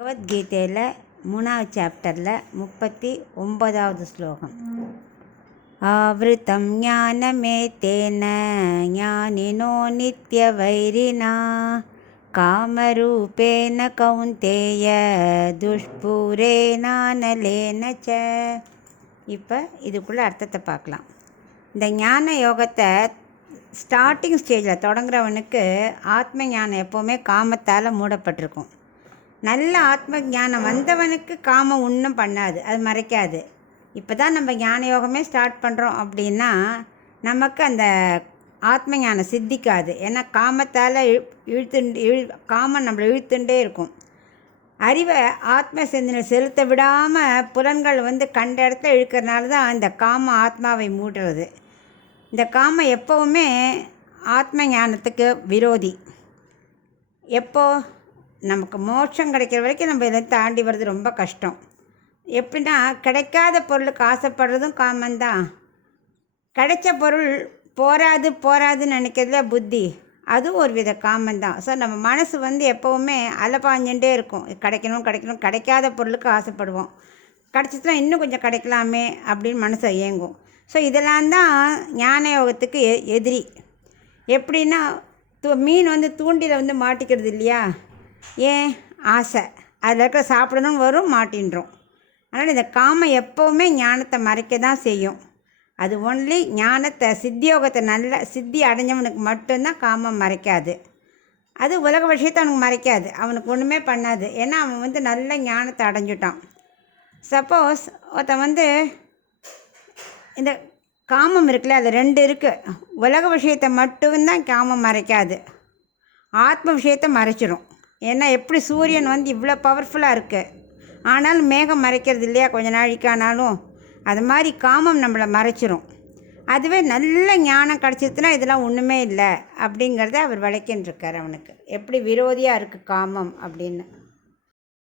பகவத்கீதையில் 3வது சாப்டரில் 39வது ஸ்லோகம். ஆவ்ருதம் ஞானமேதேன ஞானினோ நித்யவைரிணா காமரூபேண கௌந்தேய துஷ்பூரேனானலேன ச. இப்போ இதுக்குள்ளே அர்த்தத்தை பார்க்கலாம். இந்த ஞான யோகத்தை ஸ்டார்டிங் ஸ்டேஜில் தொடங்குறவனுக்கு ஆத்ம ஞானம் எப்போவுமே காமத்தால் மூடப்பட்டிருக்கும். நல்ல ஆத்ம ஞானம் வந்தவனுக்கு காமம் ஒன்றும் பண்ணாது, அது மறைக்காது. இப்போ தான் நம்ம ஞான யோகமே ஸ்டார்ட் பண்ணுறோம் அப்படின்னா நமக்கு அந்த ஆத்ம ஞானம் சித்திக்காது. ஏன்னா காமத்தால் காமம் நம்மளை இழுத்துட்டே இருக்கும். அறிவை ஆத்ம சிந்தனை செலுத்த விடாமல் புலன்கள் கண்ட இடத்துல இழுக்கிறதுனால தான் இந்த காம ஆத்மாவை மூடுறது. இந்த காமம் எப்போவுமே ஆத்ம ஞானத்துக்கு விரோதி. எப்போ நமக்கு மோட்சம் கிடைக்கிற வரைக்கும் நம்ம இதை தாண்டி வர்றது ரொம்ப கஷ்டம். எப்படின்னா கிடைக்காத பொருளுக்கு ஆசைப்படுறதும் காமந்தான். கிடைச்ச பொருள் போராதுன்னு நினைக்கிறதுல புத்தி, அதுவும் ஒரு வித காமந்தான். ஸோ நம்ம மனசு எப்போவுமே அலைப்பாஞ்சுட்டே இருக்கும். கிடைக்கணும் கிடைக்காத பொருளுக்கு ஆசைப்படுவோம். கிடச்சிச்சுன்னா இன்னும் கொஞ்சம் கிடைக்கலாமே அப்படின்னு மனசை இயங்கும். ஸோ இதெல்லாம் தான் ஞான யோகத்துக்கு எதிரி. எப்படின்னா மீன் தூண்டில் மாட்டிக்கிறது இல்லையா? ஏன்? ஆசை. அதில் இருக்கிற சாப்பிடணும்னு வரும், மாட்டின்றோம். அதனால் இந்த காமம் எப்போவுமே ஞானத்தை மறைக்க தான் செய்யும். அது ஒன்லி ஞானத்தை சித்தியோகத்தை நல்ல சித்தி அடைஞ்சவனுக்கு மட்டும்தான் காமம் மறைக்காது. அது உலக விஷயத்தை அவனுக்கு மறைக்காது, அவனுக்கு ஒன்றுமே பண்ணாது. ஏன்னா அவன் நல்ல ஞானத்தை அடைஞ்சிட்டான். சப்போஸ் ஒருத்தன் இந்த காமம் இருக்குல்ல, அது ரெண்டு இருக்குது. உலக விஷயத்தை மட்டும்தான் காமம் மறைக்காது, ஆத்ம விஷயத்தை மறைச்சிடும். ஏன்னா எப்படி சூரியன் இவ்வளோ பவர்ஃபுல்லாக இருக்குது, ஆனாலும் மேகம் மறைக்கிறது இல்லையா கொஞ்ச நாளைக்கானாலும், அது மாதிரி காமம் நம்மளை மறைச்சிரும். அதுவே நல்ல ஞானம் கிடச்சிதுன்னா இதெல்லாம் ஒன்றுமே இல்லை அப்படிங்கிறத அவர் விளக்கின்னு இருக்கார். அவனுக்கு எப்படி விரோதியாக இருக்குது காமம் அப்படின்னு.